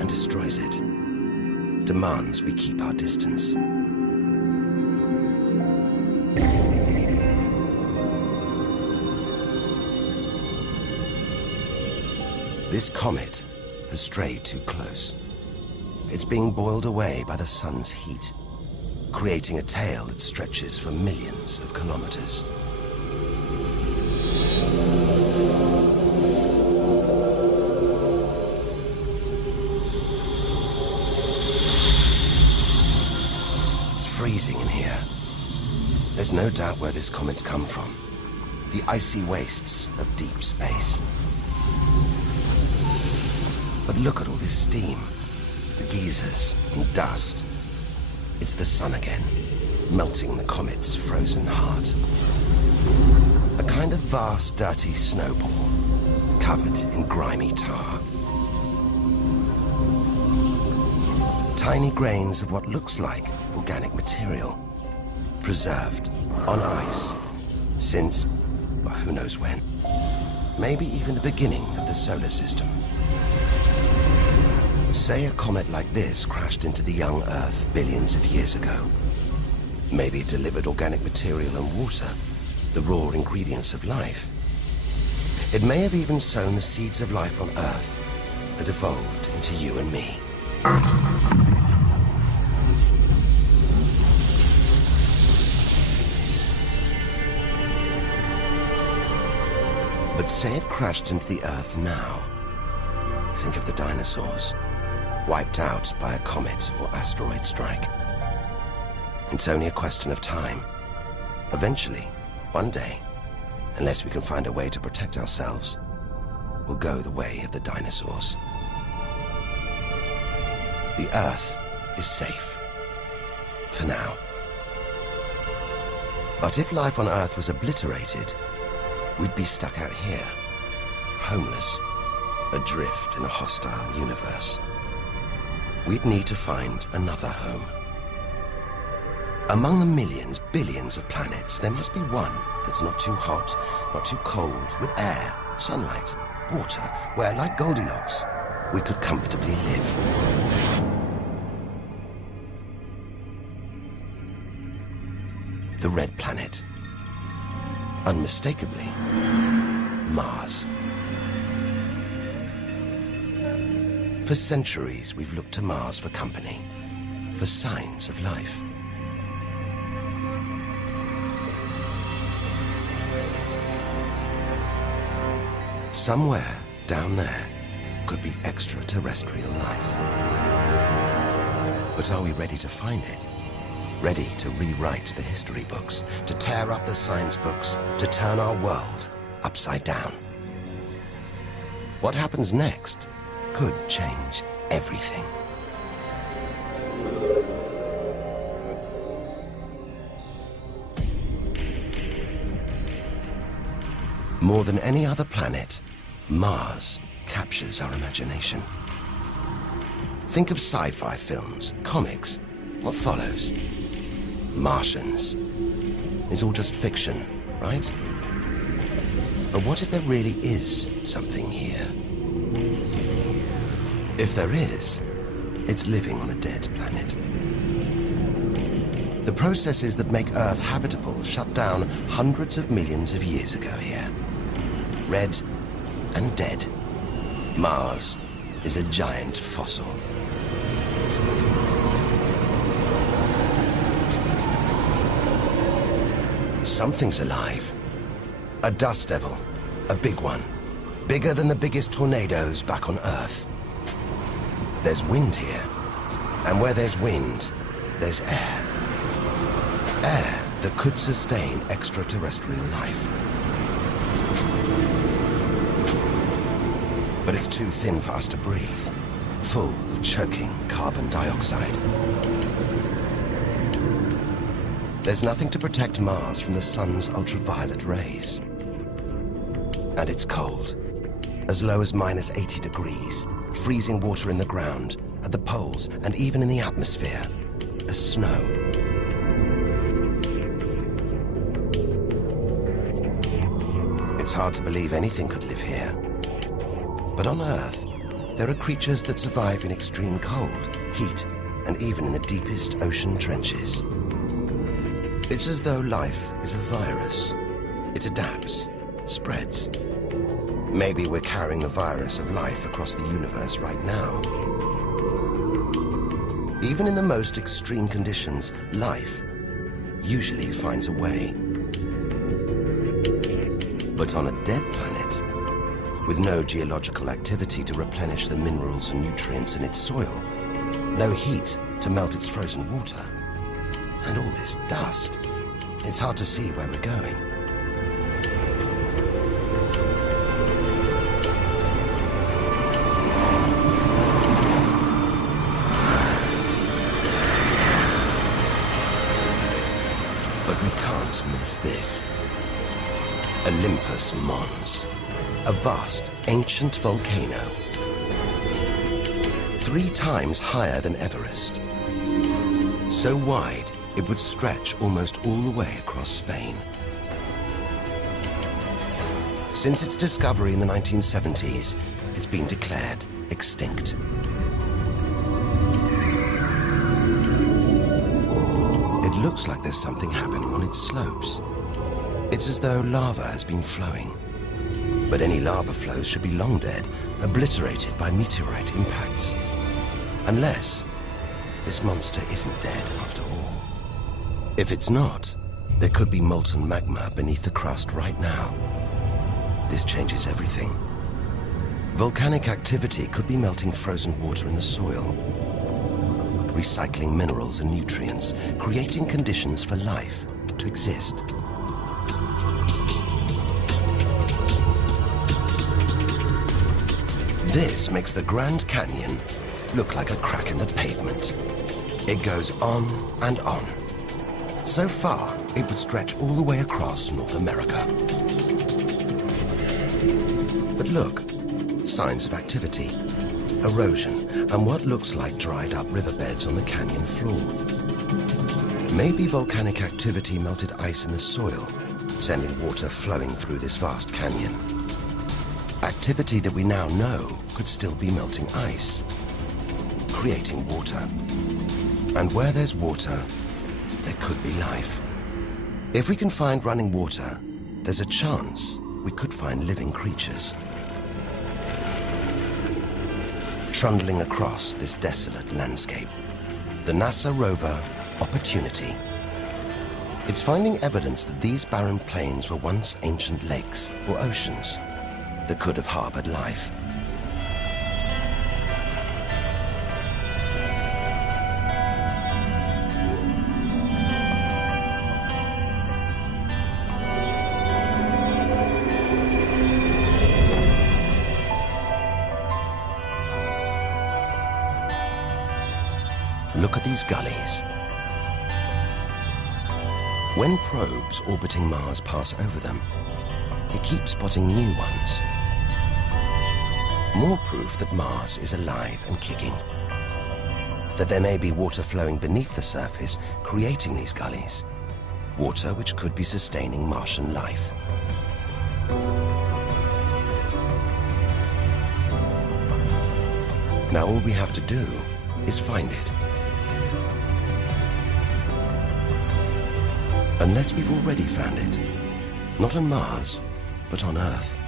and destroys it, demands we keep our distance. This comet has strayed too close. It's being boiled away by the sun's heat, creating a tail that stretches for millions of kilometers. It's freezing in here. There's no doubt where this comet's come from. The icy wastes of deep space. But look at all this steam, the geysers and dust. It's the sun again, melting the comet's frozen heart. A kind of vast, dirty snowball, covered in grimy tar. Tiny grains of what looks like organic material, preserved on ice since, well, who knows when. Maybe even the beginning of the solar system. Say a comet like this crashed into the young Earth billions of years ago. Maybe it delivered organic material and water, the raw ingredients of life. It may have even sown the seeds of life on Earth that evolved into you and me. But say it crashed into the Earth now. Think of the dinosaurs, wiped out by a comet or asteroid strike. It's only a question of time. Eventually, one day, unless we can find a way to protect ourselves, we'll go the way of the dinosaurs. The Earth is safe. For now. But if life on Earth was obliterated, we'd be stuck out here, homeless, adrift in a hostile universe. We'd need to find another home. Among the millions, billions of planets, there must be one that's not too hot, not too cold, with air, sunlight, water, where, like Goldilocks, we could comfortably live. The red planet. Unmistakably, Mars. For centuries, we've looked to Mars for company, for signs of life. Somewhere down there could be extraterrestrial life. But are we ready to find it? Ready to rewrite the history books, to tear up the science books, to turn our world upside down? What happens next could change everything. More than any other planet, Mars captures our imagination. Think of sci-fi films, comics. What follows? Martians. It's all just fiction, right? But what if there really is something here? If there is, it's living on a dead planet. The processes that make Earth habitable shut down hundreds of millions of years ago here. Red and dead. Mars is a giant fossil. Something's alive. A dust devil, a big one. Bigger than the biggest tornadoes back on Earth. There's wind here, and where there's wind, there's air. Air that could sustain extraterrestrial life. But it's too thin for us to breathe, full of choking carbon dioxide. There's nothing to protect Mars from the sun's ultraviolet rays. And it's cold, as low as -80 degrees. Freezing water in the ground, at the poles, and even in the atmosphere, as snow. It's hard to believe anything could live here. But on Earth, there are creatures that survive in extreme cold, heat, and even in the deepest ocean trenches. It's as though life is a virus. It adapts, spreads. Maybe we're carrying the virus of life across the universe right now. Even in the most extreme conditions, life usually finds a way. But on a dead planet, with no geological activity to replenish the minerals and nutrients in its soil, no heat to melt its frozen water, and all this dust, it's hard to see where we're going. But we can't miss this. Olympus Mons, a vast, ancient volcano, 3 times higher than Everest. So wide, it would stretch almost all the way across Spain. Since its discovery in the 1970s, it's been declared extinct. It looks like there's something happening on its slopes. It's as though lava has been flowing. But any lava flows should be long dead, obliterated by meteorite impacts. Unless this monster isn't dead after all. If it's not, there could be molten magma beneath the crust right now. This changes everything. Volcanic activity could be melting frozen water in the soil, recycling minerals and nutrients, creating conditions for life to exist. This makes the Grand Canyon look like a crack in the pavement. It goes on and on. So far, it would stretch all the way across North America. But look, signs of activity, erosion, and what looks like dried up riverbeds on the canyon floor. Maybe volcanic activity melted ice in the soil, sending water flowing through this vast canyon. Activity that we now know could still be melting ice, creating water. And where there's water, there could be life. If we can find running water, there's a chance we could find living creatures. Trundling across this desolate landscape, the NASA rover Opportunity. It's finding evidence that these barren plains were once ancient lakes or oceans that could have harbored life. Look at these gullies. When probes orbiting Mars pass over them, they keep spotting new ones. More proof that Mars is alive and kicking. That there may be water flowing beneath the surface, creating these gullies. Water which could be sustaining Martian life. Now all we have to do is find it. Unless we've already found it. Not on Mars, but on Earth.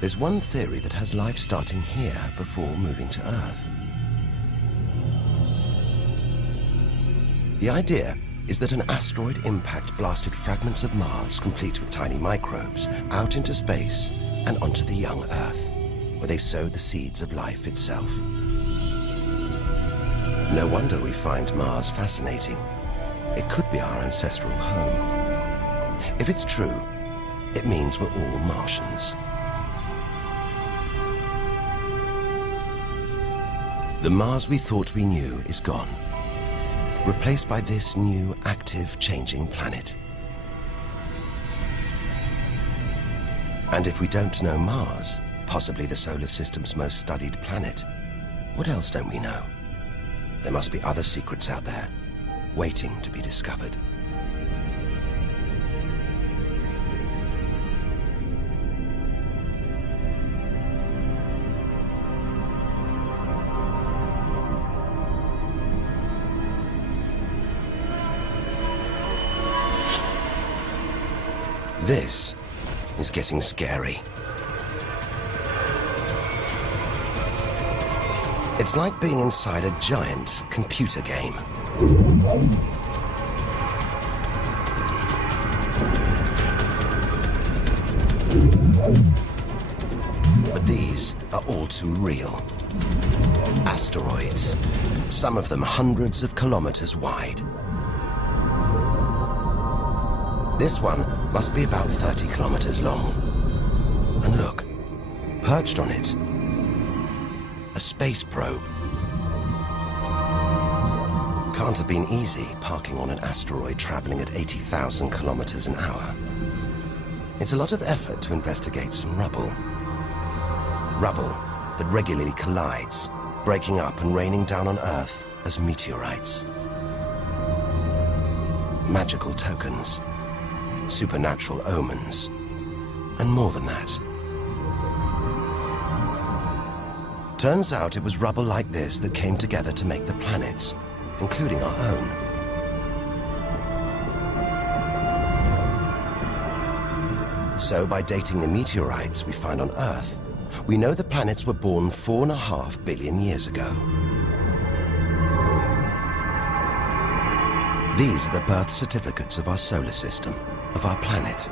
There's one theory that has life starting here before moving to Earth. The idea is that an asteroid impact blasted fragments of Mars, complete with tiny microbes, out into space and onto the young Earth, where they sowed the seeds of life itself. No wonder we find Mars fascinating. It could be our ancestral home. If it's true, it means we're all Martians. The Mars we thought we knew is gone, replaced by this new, active, changing planet. And if we don't know Mars, possibly the solar system's most studied planet, what else don't we know? There must be other secrets out there, waiting to be discovered. This is getting scary. It's like being inside a giant computer game. But these are all too real. Asteroids, some of them hundreds of kilometers wide. This one must be about 30 kilometers long. And look, perched on it, a space probe. Can't have been easy parking on an asteroid traveling at 80,000 kilometers an hour. It's a lot of effort to investigate some rubble. Rubble that regularly collides, breaking up and raining down on Earth as meteorites. Magical tokens, supernatural omens, and more than that. Turns out it was rubble like this that came together to make the planets, including our own. So by dating the meteorites we find on Earth, we know the planets were born 4.5 billion years ago. These are the birth certificates of our solar system, of our planet.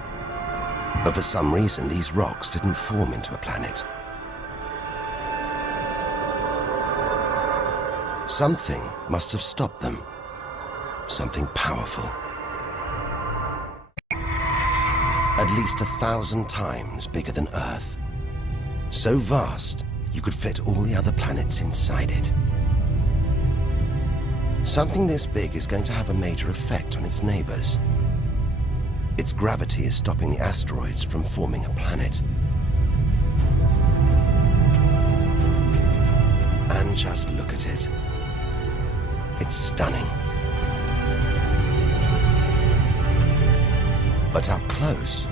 But for some reason, these rocks didn't form into a planet. Something must have stopped them. Something powerful. At least 1,000 times bigger than Earth. So vast, you could fit all the other planets inside it. Something this big is going to have a major effect on its neighbors. Its gravity is stopping the asteroids from forming a planet. And just look at it. It's stunning. But up close,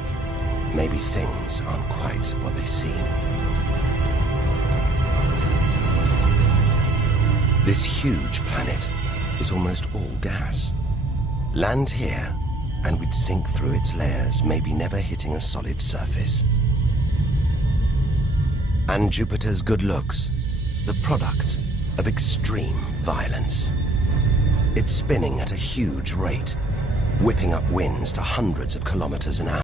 maybe things aren't quite what they seem. This huge planet is almost all gas. Land here, and we'd sink through its layers, maybe never hitting a solid surface. And Jupiter's good looks, the product of extreme violence. It's spinning at a huge rate, whipping up winds to hundreds of kilometers an hour.